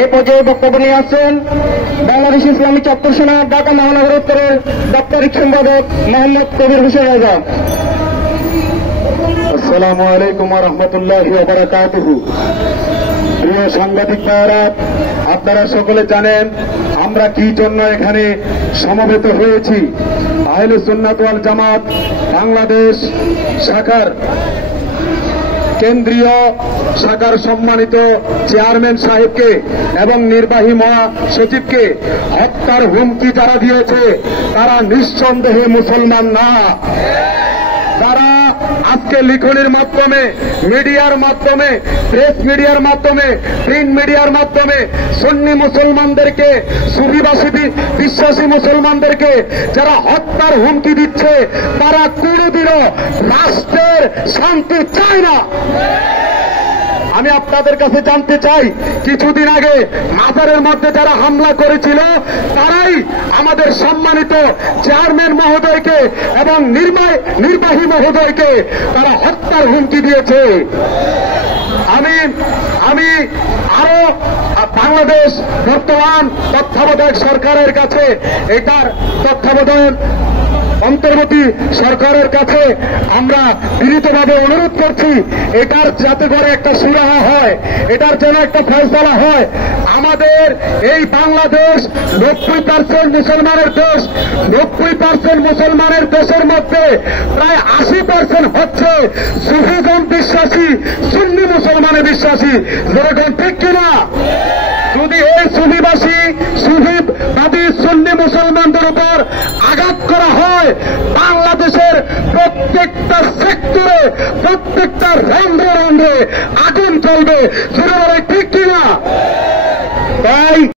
এই পর্যায়ে বক্তব্য নিয়ে আসছেন বাংলাদেশ ইসলামী ছাত্র সেনা ঢাকা মহানগর উত্তরের দাপ্তরিক সম্পাদক মোহাম্মদ কবির হোসেন আজাদ। আসসালামু আলাইকুম ওয়া রাহমাতুল্লাহি ওয়া বারাকাতুহু। প্রিয় সাংবাদিক ভাইরা, আপনারা সকলে জানেন আমরা কি জন্য এখানে সমবেত হয়েছি। আহলে সুন্নাত ওয়াল জামাত বাংলাদেশ শাখার কেন্দ্রীয় শাখার সম্মানিত চেয়ারম্যান সাহেবকে এবং নির্বাহী মহাসচিবকে হত্যার হুমকি যারা দিয়েছে তারা নিঃসন্দেহে মুসলমান না। তারা আজকে লিখনের মাধ্যমে, মিডিয়ার মাধ্যমে, প্রেস মিডিয়ার মাধ্যমে, প্রিন্ট মিডিয়ার মাধ্যমে সুন্নি মুসলমানদেরকে, সুফিবাসী বিশ্বাসী মুসলমানদেরকে যারা হত্যার হুমকি দিচ্ছে তারা কোনোদিনও রাষ্ট্রের শান্তি চায় না। আমি আপনাদের কাছে জানতে চাই, কিছুদিন আগে মাজারের মধ্যে যারা হামলা করেছিল তারাই আমাদের সম্মানিত চেয়ারম্যান মহোদয়কে এবং নির্বাহী মহোদয়কে তারা হত্যার হুমকি দিয়েছে। আমি আরো বাংলাদেশ বর্তমান তত্ত্বাবধায়ক সরকারের কাছে, এটার তত্ত্বাবধায়ক অন্তর্বর্তী সরকারের কাছে আমরা বিনীতভাবে অনুরোধ করছি, এটার যাতে করে একটা সুরাহা হয়, এটার জন্য একটা ফয়সালা হয়। আমাদের এই বাংলাদেশ 90% মুসলমানের দেশ। 90% মুসলমানের দেশের মধ্যে প্রায় 80% হচ্ছে সুফিজম বিশ্বাসী, সুন্নি মুসলমানে বিশ্বাসী। যেরকম ঠিক কিনা? যদি এই সুফিবাসী, সুফিবাদী সুন্নি মুসলমানদের উপর আঘাত করা হয়, বাংলাদেশের প্রত্যেকটা সেক্টরে, প্রত্যেকটা রন্ধ্রে রন্ধ্রে আগুন চলবে। ঠিক কিনা? তাই